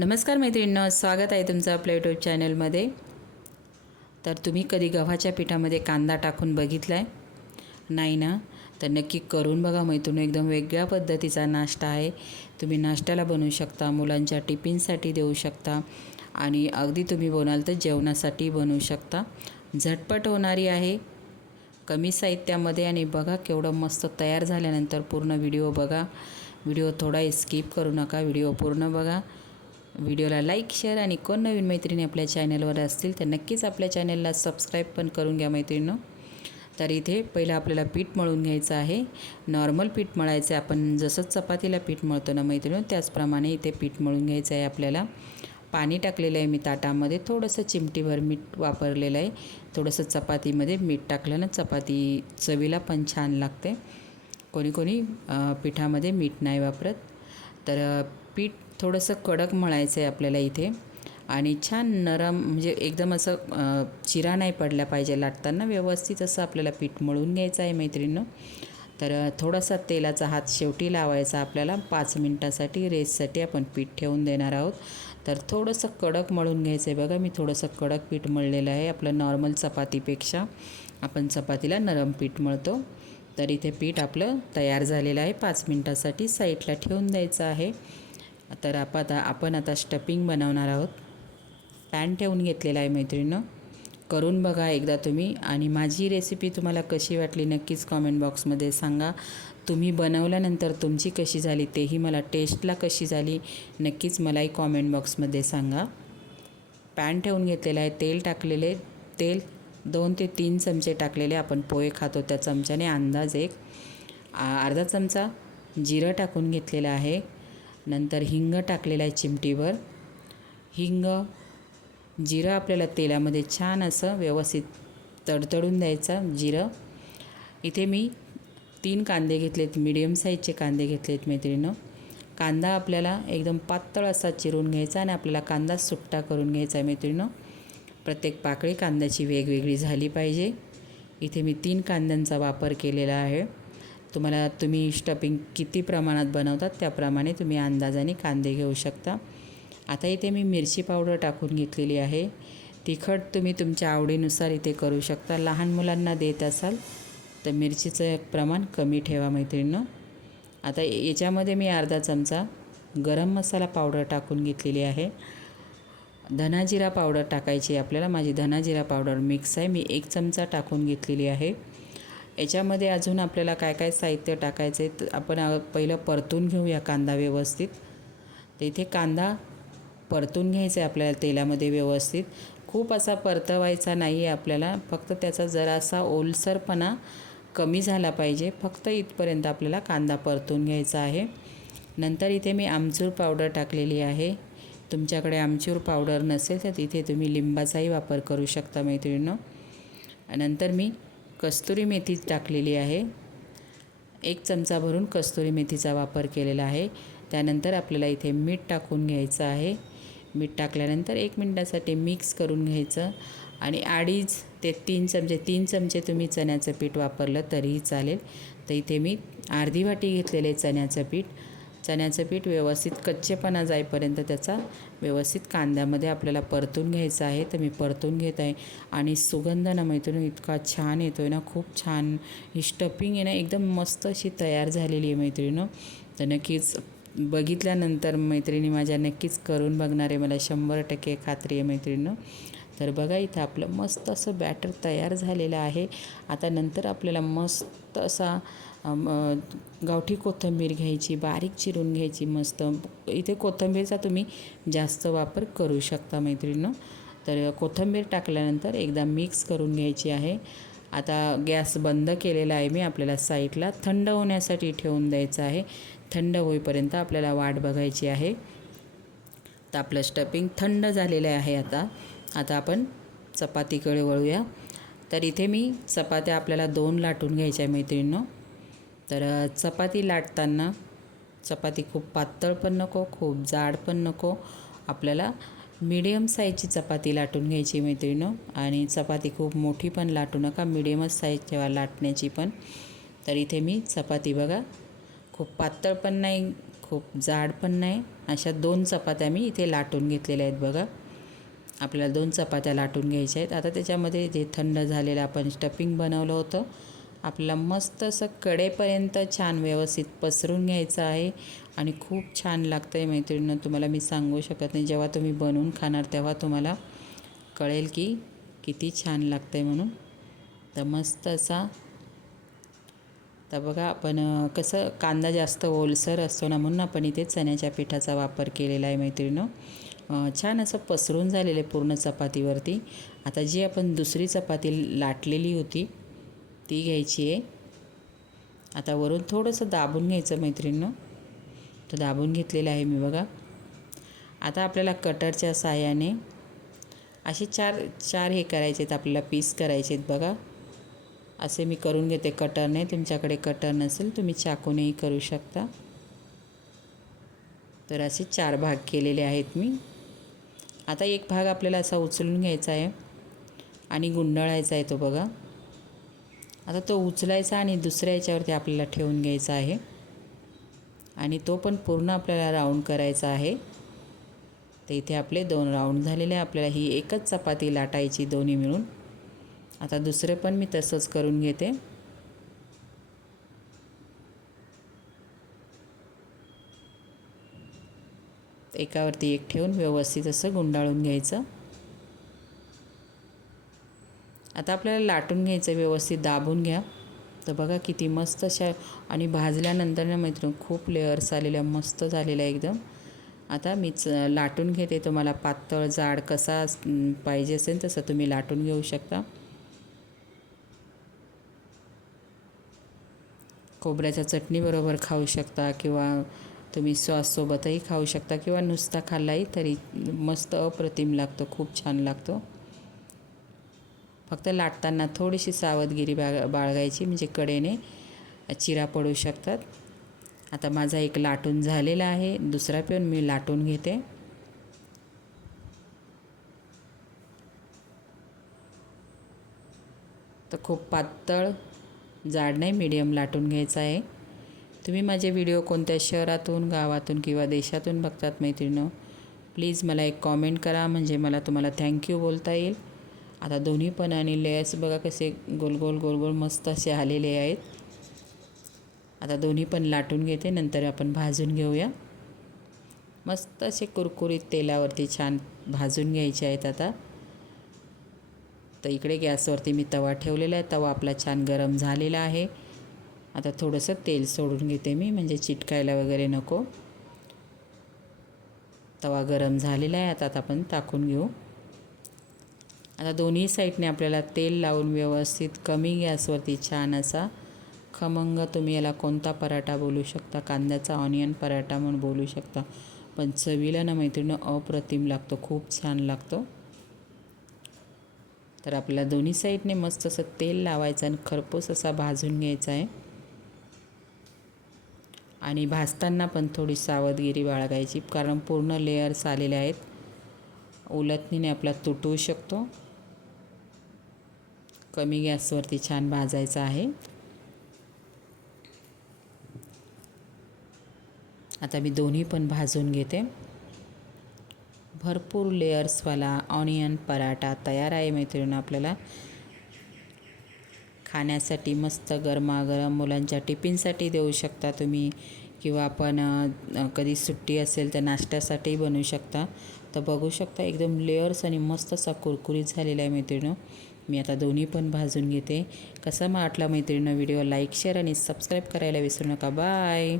नमस्कार मैत्रिणींनो स्वागत आहे तुमचं आपल्या यूट्यूब चॅनलमध्ये तर तुम्ही कधी गव्हाच्या पिठामध्ये कांदा टाकून बघितला आहे नाही ना? तर नक्की करून बघा मैत्रिणी एकदम वेगळ्या पद्धतीचा नाश्ता आहे. तुम्ही नाश्त्याला बनवू शकता मुलांच्या टिफिनसाठी देऊ शकता आणि अगदी तुम्ही बोलाल तर जेवणासाठी बनवू शकता. झटपट होणारी आहे. कमी साहित्यामध्ये आणि बघा केवढं मस्त तयार झाल्यानंतर पूर्ण व्हिडिओ बघा. व्हिडिओ थोडा स्किप करू नका व्हिडिओ पूर्ण बघा. व्हिडिओला लाईक शेअर आणि कोण नवीन मैत्रिणी आपल्या चॅनलवर असतील तर नक्कीच आपल्या चॅनलला सबस्क्राईब पण करून घ्या मैत्रिणीनं. तर इथे पहिलं आपल्याला पीठ मळून घ्यायचं आहे. नॉर्मल पीठ मळायचं आहे. आपण जसं चपातीला पीठ मळतो ना मैत्रिणी त्याचप्रमाणे इथे पीठ मळून घ्यायचं आहे आपल्याला. पाणी टाकलेलं आहे मी ताटामध्ये. थोडंसं चिमटीभर मीठ वापरलेलं आहे. थोडंसं चपातीमध्ये मीठ टाकलं ना चपाती चवीला पण छान लागते. कोणी कोणी पिठामध्ये मीठ नाही वापरत. तर पीठ थोडंसं कडक मळायचं आहे आपल्याला इथे. आणि छान नरम म्हणजे एकदम असं चिरा नाही पडला पाहिजे. लाटताना व्यवस्थित असं आपल्याला पीठ मळून घ्यायचं आहे मैत्रिणीनं. तर थोडासा तेलाचा हात शेवटी लावायचा आपल्याला. पाच मिनटासाठी रेससाठी आपण पीठ ठेवून देणार आहोत. तर थोडंसं कडक मळून घ्यायचं आहे बघा. मी थोडंसं कडक पीठ मळलेलं आहे आपलं नॉर्मल चपातीपेक्षा. आपण चपातीला नरम पीठ मळतो. तर इथे पीठ आपलं तयार झालेलं आहे. पाच मिनटासाठी साईडला ठेवून द्यायचं आहे. तर आपण आता आपण आता स्टपिंग बनवणार आहोत. पॅन ठेवून घेतलेला आहे मैत्रिणीनं. करून बघा एकदा तुम्ही. आणि माझी रेसिपी तुम्हाला कशी वाटली नक्कीच कॉमेंट बॉक्समध्ये सांगा. तुम्ही बनवल्यानंतर तुमची कशी झाली तेही मला टेस्टला कशी झाली नक्कीच मलाही कॉमेंट बॉक्समध्ये सांगा. पॅन ठेवून घेतलेलं आहे तेल टाकलेले तेल दोन ते तीन चमचे टाकलेले आपण पोहे खातो त्या चमच्याने अंदाज एक. अर्धा चमचा जिरं टाकून घेतलेलं आहे. नंतर हिंग टाकलेलं आहे चिमटीवर. हिंग जिरं आपल्याला तेलामध्ये छान असं व्यवस्थित तडतडून द्यायचं जिरं. इथे मी तीन कांदे घेतलेत मिडियम साईजचे कांदे घेतलेत मैत्रिणीनं. कांदा आपल्याला एकदम पातळ असा चिरून घ्यायचा आणि आपल्याला कांदा सुट्टा करून घ्यायचा आहे मैत्रिणीनं. प्रत्येक पाकळी कांद्याची वेगवेगळी झाली पाहिजे. इथे मी तीन कांद्यांचा वापर केलेला आहे. तुम्हाला तुम्ही स्टपिंग किती प्रमाणात बनवतात त्याप्रमाणे तुम्ही अंदाजाने कांदे घेऊ शकता. आता इथे मी मिरची पावडर टाकून घेतलेली आहे. तिखट तुम्ही तुमच्या आवडीनुसार इथे करू शकता. लहान मुलांना देत असाल तर मिरचीचं प्रमाण कमी ठेवा मैत्रिणीनं. आता याच्यामध्ये मी अर्धा चमचा गरम मसाला पावडर टाकून घेतलेली आहे. धनाजिरा पावडर टाकायची आपल्याला. माझी धनाजिरा पावडर मिक्स आहे. मी एक चमचा टाकून घेतलेली आहे. याच्यामध्ये अजून आपल्याला काय काय साहित्य टाकायचं आहे तर आपण पहिलं परतून घेऊया कांदा व्यवस्थित. तर इथे कांदा परतून घ्यायचा आहे आपल्याला तेलामध्ये व्यवस्थित. खूप असा परतवायचा नाही आहे आपल्याला फक्त त्याचा जरासा ओलसरपणा कमी झाला पाहिजे. फक्त इथपर्यंत आपल्याला कांदा परतून घ्यायचा आहे. नंतर इथे मी आमचूर पावडर टाकलेली आहे. तुमच्याकडे आमचूर पावडर नसेल तर तिथे तुम्ही लिंबाचाही वापर करू शकता मैत्रिणीनं. नंतर मी कस्तुरी मेथी टाकलेली आहे. एक चमचा भरून कस्तुरी मेथीचा वापर केलेला आहे. त्यानंतर आपल्याला इथे मीठ टाकून घ्यायचं आहे. मीठ टाकल्यानंतर एक मिनटासाठी मिक्स करून घ्यायचं. आणि अडीच ते तीन चमचे तीन चमचे तुम्ही चण्याचं पीठ वापरलं तरीही चालेल. तर इथे मी अर्धी वाटी घेतलेले चण्याचं पीठ चण्याचं पीठ व्यवस्थित कच्चेपणा जाईपर्यंत त्याचा व्यवस्थित कांद्यामध्ये आपल्याला परतून घ्यायचं आहे. तर मी परतून घेत आहे. आणि सुगंध ना मैत्रिणी इतका छान येतो आहे ना खूप छान. ही स्टपिंग आहे ना एकदम मस्त अशी तयार झालेली आहे मैत्रिणीनं. तर नक्कीच बघितल्यानंतर मैत्रिणी माझ्या नक्कीच करून बघणार आहे. मला शंभर टक्के खात्री आहे मैत्रिणीनं. तर बघा इथं आपलं मस्त असं बॅटर तयार झालेलं आहे. आता नंतर आपल्याला मस्त असा गावठी कोथिंबीर घ्यायची बारीक चिरून घ्यायची मस्त. इथे कोथिंबीरचा तुम्ही जास्त वापर करू शकता मैत्रिणीनं. तर कोथिंबीर टाकल्यानंतर एकदा मिक्स करून घ्यायची आहे. आता गॅस बंद केलेला आहे मी आपल्याला साईडला. थंड होण्यासाठी ठेवून द्यायचं आहे. थंड होईपर्यंत आपल्याला वाट बघायची आहे. तर आपलं स्टपिंग थंड झालेलं आहे आता. आता आपण चपातीकडे वळूया. तर इथे मी चपात्या आपल्याला दोन लाटून घ्यायच्या आहे मैत्रिणीनं. तर चपाती लाटताना चपाती खूप पातळ पण नको खूप जाड पण नको. आपल्याला मीडियम साईजची चपाती लाटून घ्यायची मैत्रिणं आणि चपाती खूप मोठी पण लाटू नका मीडियमच साईज ठेवा लाटण्याची पण. तर इथे मी चपाती बघा खूप पातळ पण नाही खूप जाड पण नाही. अशा दोन चपात्या मी इथे लाटून घेतलेल्या आहेत बघा. आपल्याला दोन चपात्या लाटून घ्यायच्या आहेत. आता त्याच्यामध्ये जे थंड झालेलं आपण स्टफिंग बनवलं होतं आपला मस्त असं कडेपर्यंत छान व्यवस्थित पसरून घ्यायचं आहे. आणि खूप छान लागतं आहे मैत्रिणीनं तुम्हाला मी सांगू शकत नाही. जेव्हा तुम्ही बनवून खाणार तेव्हा तुम्हाला कळेल की किती छान लागतं आहे म्हणून. तर मस्त असा तर बघा आपण कसं कांदा जास्त ओलसर असतो ना म्हणून आपण इथे चण्याच्या पिठाचा वापर केलेला आहे मैत्रिणीनं. छान असं पसरून झालेलं आहे पूर्ण चपातीवरती. आता जी आपण दुसरी चपाती लाटलेली होती ती घ्यायची आहे. आता वरून थोडंसं दाबून घ्यायचं मैत्रिणीनं. तर दाबून घेतलेलं आहे मी बघा. आता आपल्याला कटरच्या साहाय्याने असे चार चार हे करायचे आहेत आपल्याला पीस करायचे आहेत बघा. असे मी करून घेते कटरने तुमच्याकडे कटर नसेल तुम्ही चाकूनेही करू शकता. तर असे चार भाग केलेले आहेत मी. आता एक भाग आपल्याला असा उचलून घ्यायचा आहे आणि गुंडाळायचा आहे तो बघा. आता तो उचलायचा आणि दुसऱ्या याच्यावरती आपल्याला ठेवून घ्यायचा आहे. आणि तो पण पूर्ण आपल्याला राऊंड करायचा आहे. तर इथे आपले दोन राऊंड झालेले आहे. आपल्याला ही एकच चपाती लाटायची दोन्ही मिळून. आता दुसरं पण मी तसंच करून घेते. एकावरती एक ठेवून व्यवस्थित असं गुंडाळून घ्यायचं. आता आपल्याला लाटून घ्यायचं व्यवस्थित दाबून घ्या. तर बघा किती मस्त अशा आणि भाजल्यानंतर ना मैत्रिणी खूप लेअर्स आलेल्या मस्त झालेल्या एकदम. आता मीच लाटून घेते तुम्हाला पातळ जाड कसा पाहिजे असेल तसं तुम्ही लाटून घेऊ शकता. खोबऱ्याच्या चटणीबरोबर खाऊ शकता किंवा तुम्ही सॉससोबतही खाऊ शकता किंवा नुसता खाल्लाही तरी मस्त अप्रतिम लागतो खूप छान लागतो. फक्त लाटताना थोडीशी सावधगिरी बाळ बाळगायची म्हणजे कडेने चिरा पडू शकतात. आता माझा एक लाटून झालेला आहे. दुसरा पिऊन मी लाटून घेते. तर खूप पातळ जाड नाही मीडियम लाटून घ्यायचा आहे. तुम्ही माझे व्हिडिओ कोणत्या शहरातून गावातून किंवा देशातून बघतात मैत्रिणं प्लीज मला एक कॉमेंट करा. म्हणजे मला तुम्हाला थँक्यू बोलता येईल. आता दोन्ही पण आणि लेयर्स बघा कसे गोल गोल गोल गोल मस्त असे आलेले आहेत. आता दोन्ही पण लाटून घेते. नंतर आपण भाजून घेऊया. मस्त असे कुरकुरीत तेलावरती छान भाजून घ्यायचे आहेत आता. तर इकडे गॅसवरती मी तवा ठेवलेला आहे. तवा आपला छान गरम झालेला आहे. आता थोडंसं तेल सोडून घेते मी म्हणजे चिटकायला वगैरे नको. तवा गरम झालेला आहे. आता आता आपण टाकून घेऊ. आता दोन्ही साईडने आपल्याला तेल लावून व्यवस्थित कमी गॅसवरती छान असा खमंग तुम्ही याला कोणता पराठा बोलू शकता? कांद्याचा ऑनियन पराठा म्हणून बोलू शकता. पण चवीला ना मैत्रिणं अप्रतिम लागतो खूप छान लागतो. तर आपल्याला दोन्ही साईडने मस्त असं तेल लावायचं आणि खरपूस असा भाजून घ्यायचा आहे. आणि भाजताना पण थोडी सावधगिरी बाळगायची कारण पूर्ण लेयर्स आलेले आहेत. उलटणीने आपला तुटू शकतो. कमी गॅसवरती छान भाजायचं आहे. आता मी दोन्ही पण भाजून घेते. भरपूर लेयर्सवाला ऑनियन पराठा तयार आहे मैत्रिणी आपल्याला. खाण्यासाठी मस्त गरमागरम मुलांच्या टिफिनसाठी देऊ शकता तुम्ही किंवा आपण कधी सुट्टी असेल तर नाश्त्यासाठीही बनवू शकता. तर बघू शकता एकदम लेअर्स आणि मस्त असा कुरकुरीत झालेला आहे मैत्रिणी मी आता दोन्ही पण भाजून घेते. कसा मग आटला मैत्रिणीनं व्हिडिओ? लाईक शेअर आणि सबस्क्राईब करायला विसरू नका. बाय